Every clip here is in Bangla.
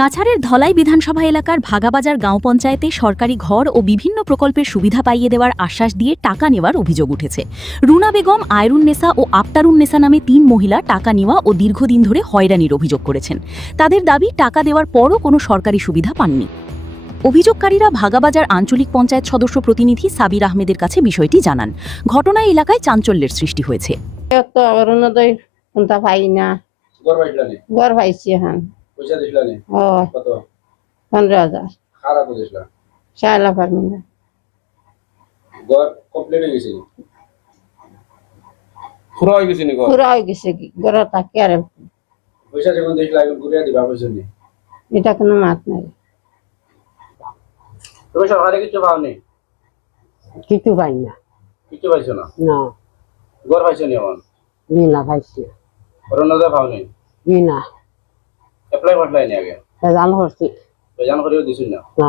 কাছাড়ের ধলাই বিধানসভা এলাকার ভাগাবাজার গাঁও পঞ্চায়েতে সরকারি ঘর ও বিভিন্ন প্রকল্পের সুবিধা পাইয়ে দেওয়ার আশ্বাস দিয়ে টাকা নেওয়ার অভিযোগ উঠেছে। রুনা বেগম, আয়রুন্নেসা ও আক্তারুন্নেসা নামে ৩ মহিলা টাকা নেওয়া ও দীর্ঘদিন ধরে হয়রানির অভিযোগ করেছেন। তাদের দাবি, টাকা দেওয়ার পরও কোনো সরকারি সুবিধা পাননি। অভিযোগকারীরা ভাগাবাজার আঞ্চলিক পঞ্চায়েত সদস্য প্রতিনিধি সাবির আহমেদের কাছে বিষয়টি জানান। ঘটনায় এলাকায় চাঞ্চল্যের সৃষ্টি হয়েছে। পয়সা দিছিলা নি? কত? 15,000 খারাপ দিছিলা? শায়লা ফার্মিনা গর কমপ্লিট হয়ে গেছে? পুরো হয়ে গেছে নি গর? পুরা হয়ে গেছে কি গর তাকে আর পয়সা যখন দিছিলা এখন ঘুরিয়ে দিবা পয়সা নি? এটা কোনো মাত নাই, তুমি সরকারে কিছু পাওনি? কিছু পাই না। কিছু পাইছো না? না, গর পাইছো নি এখন? না পাইছি অরুণোদয় পাওনি? না। এপ্লাই করলাই নি আগে? জান করছি জান করেও দিছুন না? না।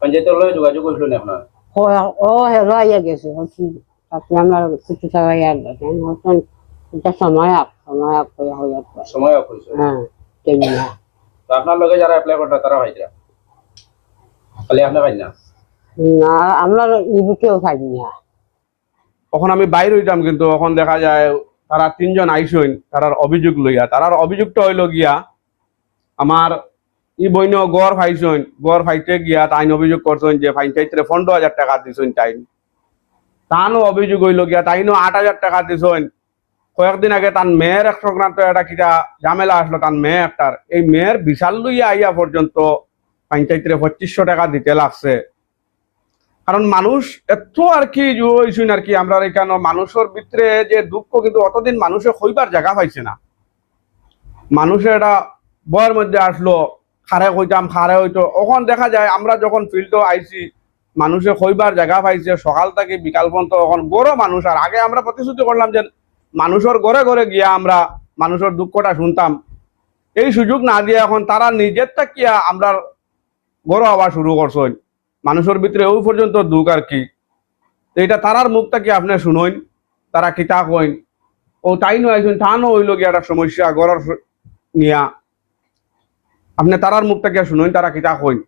পঞ্চায়েতের লগে যোগাযোগ করছিল না আপনার? ও হেলো আইয়া গেছে হচ্ছি তাতে আমরা কিছু টাকা ইয়া দেন হচ্ছেন এটা সময় করে হয়ে সময় অফ হয়েছে? হ্যাঁ কেন না। তো আপনার লগে যারা এপ্লাই করতে তারা পাইছিলা? খালি আপনি পাই না? না, আমরা ইবুকেও পাই না। তখন আমি বাইরে হইতাম, কিন্তু এখন দেখা যায় তারা 3 জন আইসইন তারার অভিযোগ লইয়া। তারার অভিযোগটা হইল গিয়া আমার বইন গড় ফাইছইন, গড় ফাইতে গিয়া তাইন অভিযোগ করছেন যে পঞ্চায়েতের 15,000 টাকা দিছইন তাইন। তানও অভিযোগ হইল গিয়া তাইনও 8,000 টাকা দিছইন। কয়েকদিন আগে তার মেয়ের এক সংক্রান্ত একটা কিটা ঝামেলা আসলো, তার মেয়ে একটার এই মেয়ের বিশাল লইয়া আইয়া পর্যন্ত পঞ্চায়েতের 2500 টাকা দিতে লাগছে। কারণ মানুষ এত আর কি হইছুন আর কি আমরা এখানে মানুষের ভিতরে যে দুঃখ, কিন্তু অতদিন মানুষের হইবার জায়গা পাইছে না। মানুষের এটা বয়ের মধ্যে আসলো, খারে হইতাম খারে হইতো। এখন দেখা যায় আমরা যখন ফিল্ডে আইছি মানুষের হইবার জায়গা পাইছে, সকাল থেকে বিকাল পর্যন্ত এখন বড় মানুষ। আর আগে আমরা প্রতিশ্রুতি করলাম যে মানুষের ঘরে ঘরে গিয়া আমরা মানুষের দুঃখটা শুনতাম, এই সুযোগ না দিয়ে এখন তারা নিজের তাকিয়া আমরা গড় হওয়া শুরু করছেন। মানুষের ভিতরে ওই পর্যন্ত দুঃখ আর কি। এটা তারার মুখটা কি আপনি শুনইন, তারা কিতা কইন। ও তাই নয় তানও হইল গিয়া একটা সমস্যা গড়ার নিয়া। আপনি তারার মুখটা কি শুনইন, তারা কিতা কইন।